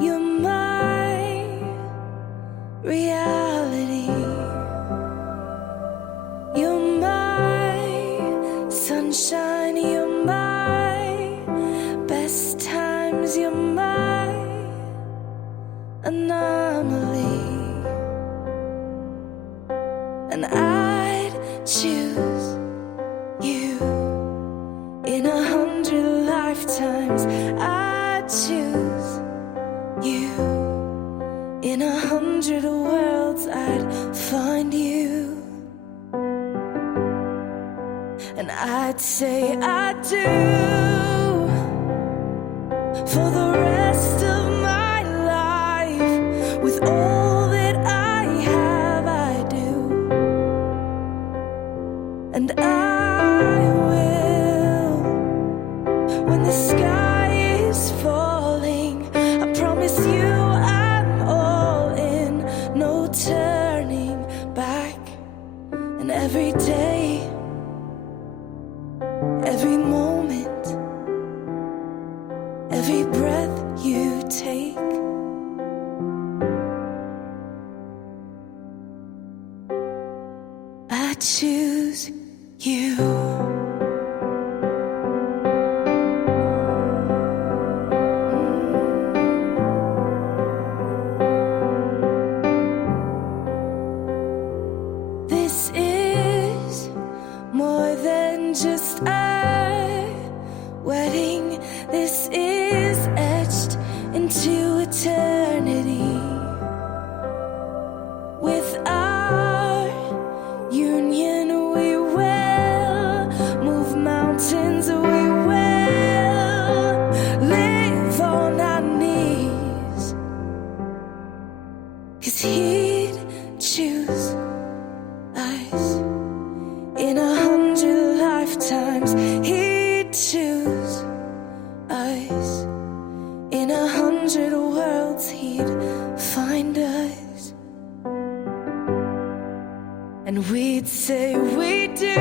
you're my reality. You're my sunshine, you're my best times, you're my anomaly. And I'd choose you in 100 lifetimes. I'd choose you in 100 worlds. I'd find you, and I'd say I do for the rest of my life. With all that I have, I do, and I will when the sky is falling. I promise you I'm all in, no turning back. And every day, every moment, every breath you take, I choose you. This is more than just a wedding. This is etched into eternity. With our union, we will move mountains. We will live on our knees. 'Cause he'd choose us in 100 lifetimes. He'd choose us in 100 worlds. He'd find us, and we'd say we do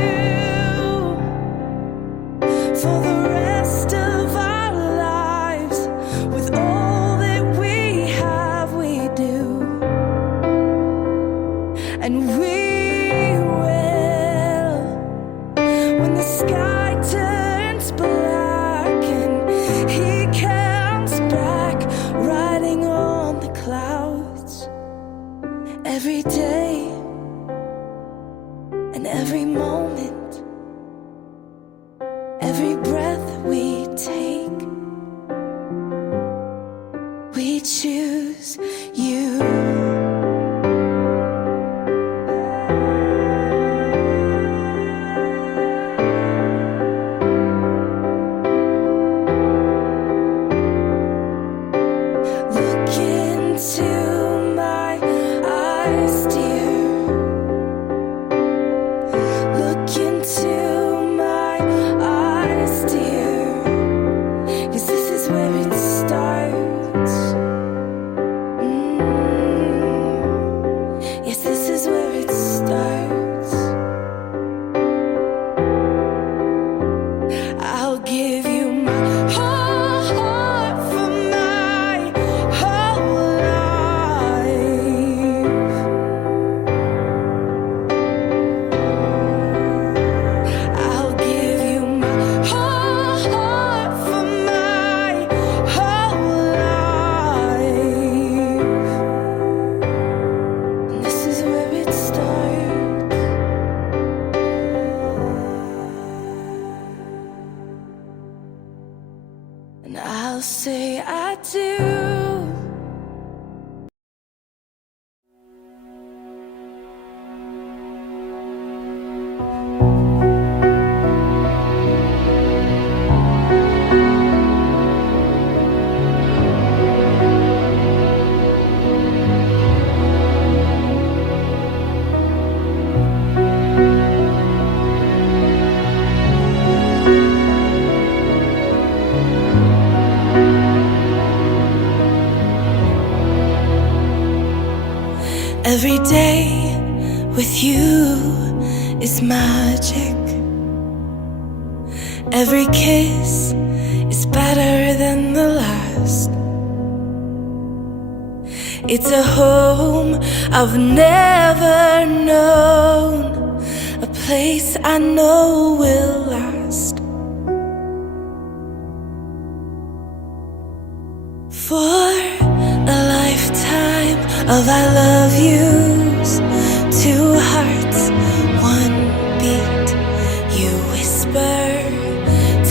for the rest of our lives. With all that we have, we do, and we will when the sky turns black and he comes back riding on the clouds. Every day and every moment, every breath we take, we choose you. Look into my eyes, dear. Look into my eyes, dear. 'Cause this is where it starts. Yes, this is where it starts. I'll give you my whole heart for my whole life. I'll give you my whole heart for my whole life. And this is where it starts. And I'll say I do. Every day with you is magic. Every kiss is better than the last. It's a home I've never known, a place I know will last. For a lifetime of I love yous, two hearts, one beat. You whisper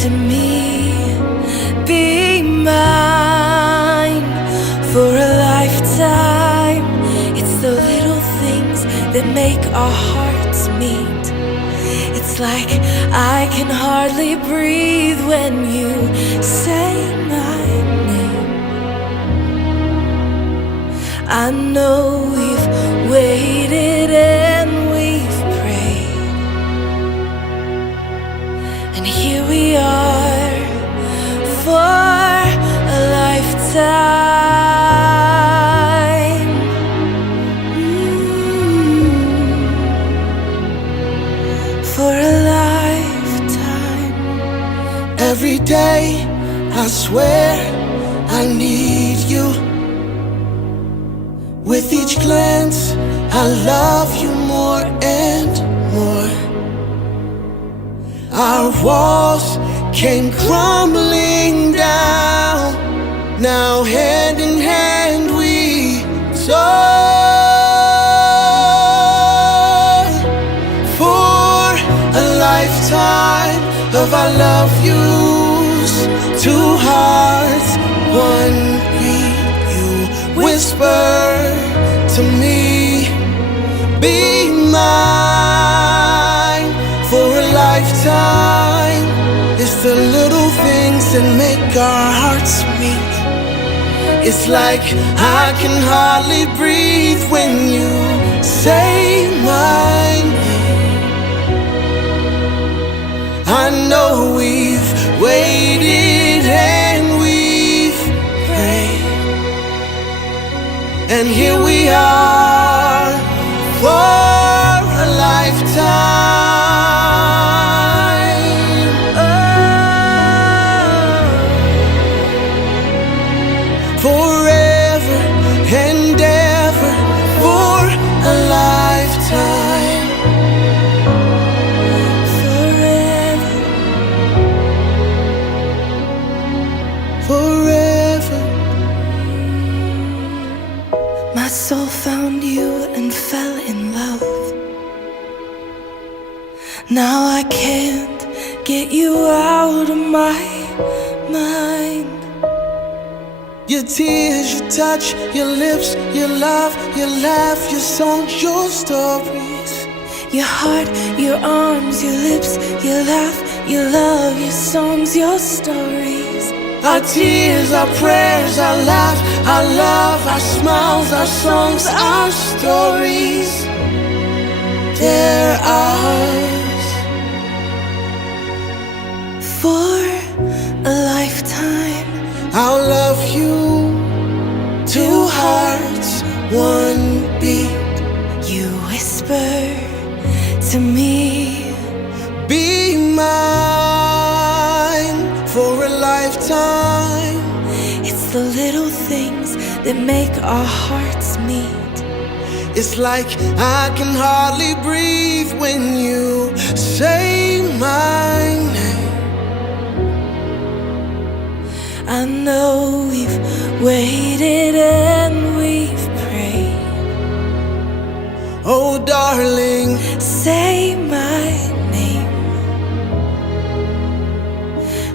to me, be mine. For a lifetime, it's the little things that make our hearts meet. It's like I can hardly breathe when you say my name. I know we've waited and we've prayed, and here we are for a lifetime. For a lifetime. Every day I swear I need you. With each glance, I love you more and more. Our walls came crumbling down. Now hand in hand we soar. For a lifetime of I love yous, two hearts, one beat. You whisper to me, be mine. For a lifetime, it's the little things that make our hearts meet. It's like I can hardly breathe when you say my name. I know we've waited and we've prayed, and here we are for a lifetime. Forever and ever for a lifetime. Forever. Forever. My soul found you and fell in love. Now I can't get you out of my mind. Your tears, your touch, your lips, your love, your laugh, your songs, your stories. Your heart, your arms, your lips, your laugh, your love, your songs, your stories. Our tears, our prayers, our laughs, our love, our smiles, our songs, our stories. They're ours. For a lifetime, I'll love you. Two hearts, one beat. you whisper to me, Be mine for a lifetime. it's the little things that make our hearts meet. It's like I can hardly breathe when you say my name. I know we've waited and we've prayed. Oh, darling, Say my name.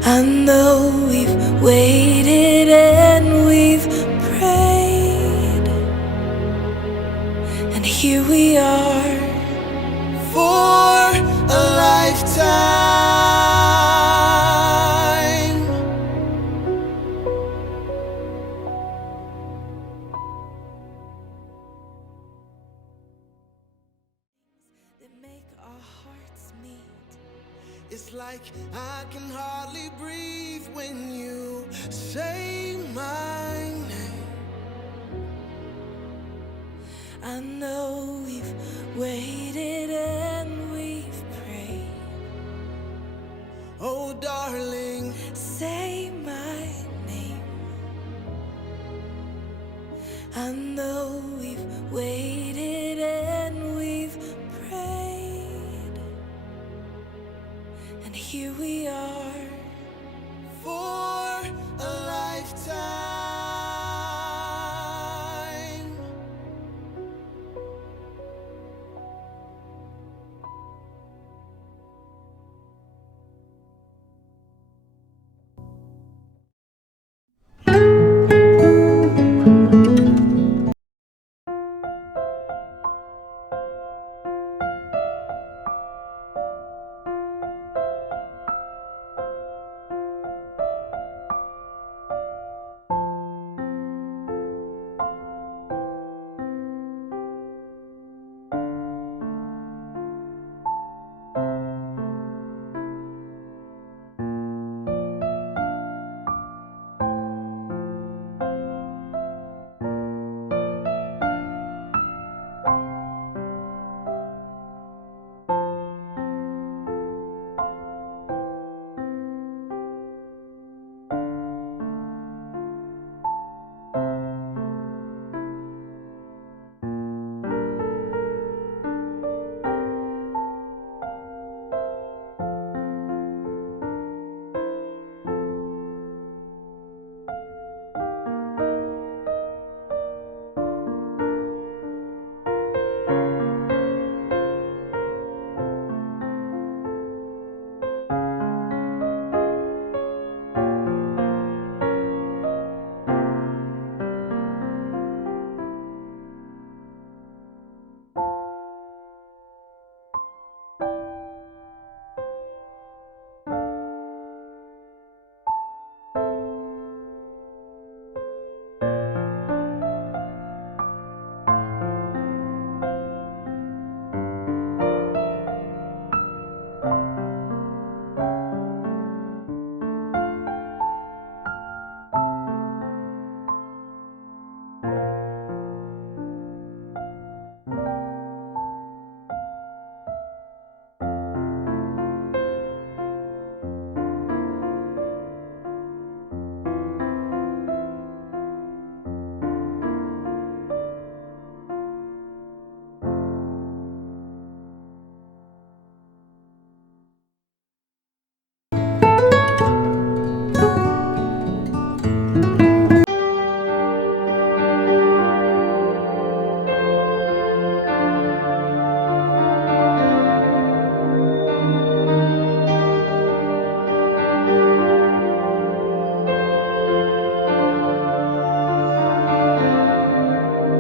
I know we've waited and we've prayed, and here we are for a lifetime. that make our hearts meet. It's like I can hardly breathe when you say my name. I know we've waited and we've prayed. Oh, darling, Say my name. I know we've waited and we've prayed, and here we are.